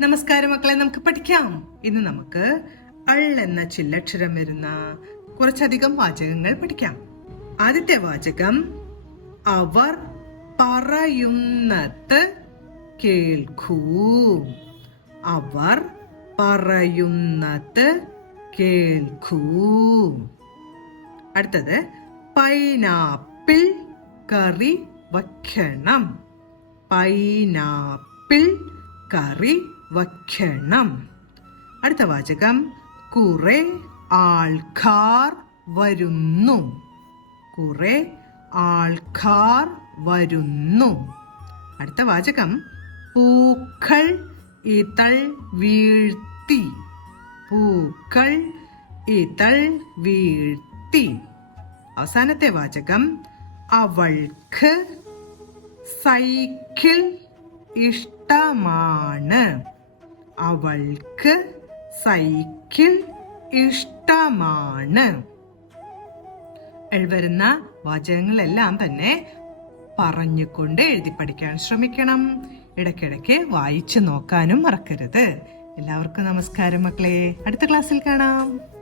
നമസ്കാരം മക്കളെ, നമുക്ക് പഠിക്കാം. ഇന്ന് നമുക്ക് അൾ എന്ന ചില്ലക്ഷരം വരുന്ന കുറച്ചധികം വാചകങ്ങൾ പഠിക്കാം. ആദ്യത്തെ വാചകം, അവർ പറയുന്നത് കേൾക്കൂ. അവർ പറയുന്നത് കേൾക്കൂ. അടുത്തത്, പൈനാപ്പിൾ കറി വയ്ക്കണം. പൈനാപ്പിൾ കറി വയ്ക്കണം. അടുത്ത വാചകം, കുറെ ആൾക്കാർ വരുന്നു. കുറെ ആൾക്കാർ വരുന്നു. അടുത്ത വാചകം, പൂക്കൾ ഇതൾ വീഴ്ത്തി. പൂക്കൾ ഇതൾ വീഴ്ത്തി. അവസാനത്തെ വാചകം, അവൾക്ക് സൈക്കിൾ ഇഷ്ടമാണ്. അവൾക്ക് സൈക്കിൾ ഇഷ്ടമാണ്. വരുന്ന വാചകങ്ങളെല്ലാം തന്നെ പറഞ്ഞുകൊണ്ട് എഴുതി പഠിക്കാൻ ശ്രമിക്കണം. ഇടയ്ക്കിടയ്ക്ക് വായിച്ചു നോക്കാനും മറക്കരുത്. എല്ലാവർക്കും നമസ്കാരം മക്കളെ. അടുത്ത ക്ലാസ്സിൽ കാണാം.